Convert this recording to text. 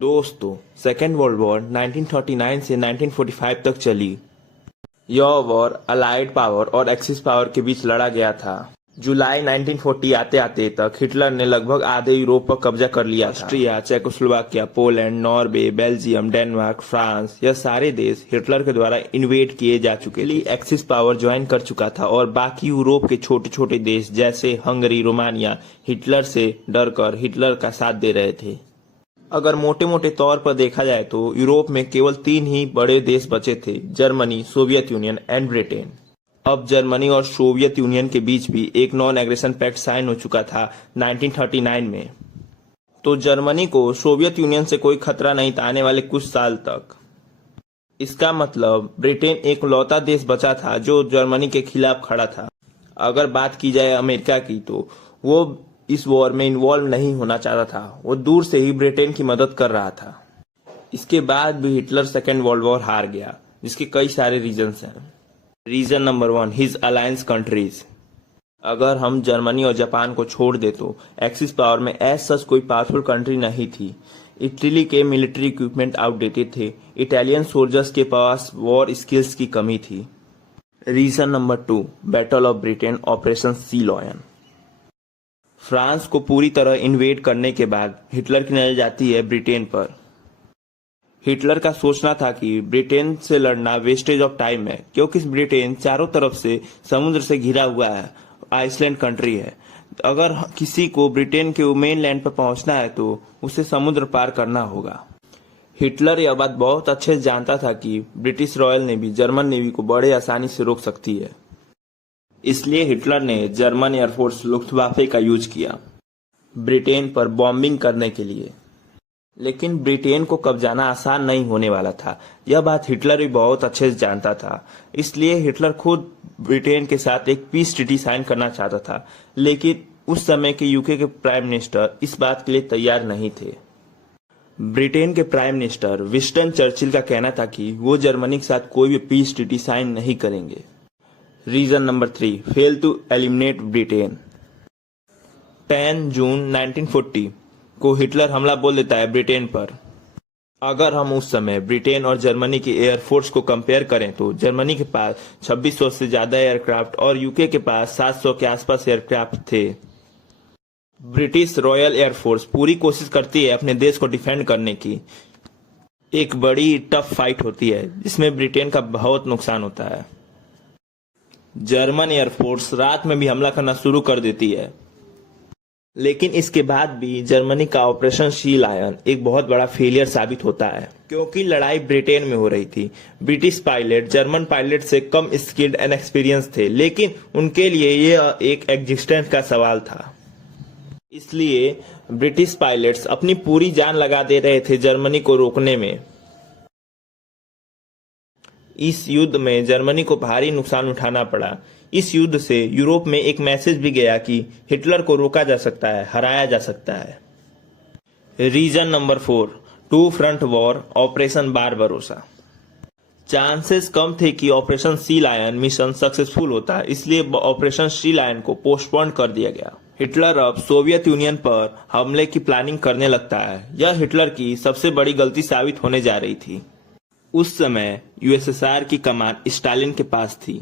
दोस्तों, second world war 1939 से 1945 तक चली। यह वॉर अलाइड पावर और एक्सिस पावर के बीच लड़ा गया था। जुलाई 1940 आते आते तक हिटलर ने लगभग आधे यूरोप पर कब्जा कर लिया था। Austria, Czechoslovakia, Poland, Norway, Belgium, Denmark, France, यह सारे देश हिटलर के द्वारा इन्वेड किए जा चुके थे। एक्सिस पावर ज्वाइन कर चुका था और बाकी यूरोप के छोटे छोटे देश जैसे हंगरी, रोमानिया हिटलर से डरकर हिटलर का साथ दे रहे थे। अगर मोटे मोटे तौर पर देखा जाए तो यूरोप में केवल 3 ही बड़े देश बचे थे, Germany, Soviet union and Britain. अब जर्मनी और सोवियत यूनियन के बीच भी एक नॉन एग्रेशन पैक्ट साइन हो चुका था 1939 में। तो जर्मनी को सोवियत यूनियन से कोई खतरा नहीं था आने वाले कुछ साल तक। इसका मतलब ब्रिटेन एक लौता देश बचा था जो जर्मनी के खिलाफ खड़ा था। अगर बात की जाए अमेरिका की तो वो इस वॉर में इन्वॉल्व नहीं होना चाहता था, वो दूर से ही ब्रिटेन की मदद कर रहा था। इसके बाद भी हिटलर सेकेंड वर्ल्ड वॉर हार गया, जिसके कई सारे रीजंस हैं। Reason number 1, his alliance countries. अगर हम जर्मनी और जापान को छोड़ दे तो एक्सिस पावर में एज सच कोई पावरफुल कंट्री नहीं थी। इटली के मिलिट्री इक्विपमेंट आउटडेटेड थे, इटालियन सोल्जर्स के पास वॉर स्किल्स की कमी थी। Reason number 2, battle of Britain, operation sea lion. France को पूरी तरह इन्वेड करने के बाद हिटलर की नजर जाती है ब्रिटेन पर। हिटलर का सोचना था कि ब्रिटेन से लड़ना वेस्टेज ऑफ टाइम है, क्योंकि ब्रिटेन चारों तरफ से समुद्र से घिरा हुआ है, आइसलैंड कंट्री है। अगर किसी को ब्रिटेन के मेन लैंड पर पहुंचना है तो उसे समुद्र पार करना होगा। हिटलर यह बात बहुत अच्छे से जानता था कि British royal navy German navy को बड़े आसानी से रोक सकती है। इसलिए हिटलर ने जर्मन एयरफोर्स लुफ्टवाफे का यूज किया ब्रिटेन पर बॉम्बिंग करने के लिए। लेकिन ब्रिटेन को कब्जाना आसान नहीं होने वाला था, यह बात हिटलर भी बहुत अच्छे से जानता था। इसलिए हिटलर खुद ब्रिटेन के साथ एक पीस ट्रीटी साइन करना चाहता था, लेकिन उस समय के यूके के प्राइम मिनिस्टर इस बात के लिए तैयार नहीं थे। ब्रिटेन के प्राइम मिनिस्टर विंस्टन चर्चिल का कहना था कि वो जर्मनी के साथ कोई भी पीस ट्रीटी साइन नहीं करेंगे। Reason number 3, fail to eliminate Britain. 10 जून 1940 को हिटलर हमला बोल देता है ब्रिटेन पर। अगर हम उस समय ब्रिटेन और जर्मनी की एयरफोर्स को कंपेयर करें तो जर्मनी के पास 2600 से ज्यादा एयरक्राफ्ट और यूके के पास 700 के आसपास एयरक्राफ्ट थे। ब्रिटिश रॉयल एयरफोर्स पूरी कोशिश करती है अपने देश को डिफेंड करने की। एक बड़ी टफ फाइट होती है जिसमें ब्रिटेन का बहुत नुकसान होता है। जर्मन एयरफोर्स रात में भी हमला करना शुरू कर देती है, लेकिन इसके बाद भी जर्मनी का ऑपरेशन सी लायन एक बहुत बड़ा फेलियर साबित होता है, क्योंकि लड़ाई ब्रिटेन में हो रही थी। ब्रिटिश पायलट जर्मन पायलट से कम स्किल्ड एंड एक्सपीरियंस थे, लेकिन उनके लिए यह एक एग्जिस्टेंस का सवाल था। इसलिए ब्रिटिश पायलट्स अपनी पूरी जान लगा दे रहे थे जर्मनी को रोकने में। इस युद्ध में जर्मनी को भारी नुकसान उठाना पड़ा। इस युद्ध से यूरोप में एक मैसेज भी गया कि हिटलर को रोका जा सकता है, हराया जा सकता है। Reason number 4, 2 front war, Operation Barbarossa. Chances कम थे कि Operation Sea Lion mission successful होता, इसलिए ऑपरेशन सी लायन को पोस्टपोन कर दिया गया। हिटलर अब सोवियत यूनियन पर हमले की प्लानिंग करने लगता है। यह हिटलर की सबसे बड़ी गलती साबित होने जा रही थी। उस समय यूएसएसआर की कमान स्टालिन के पास थी।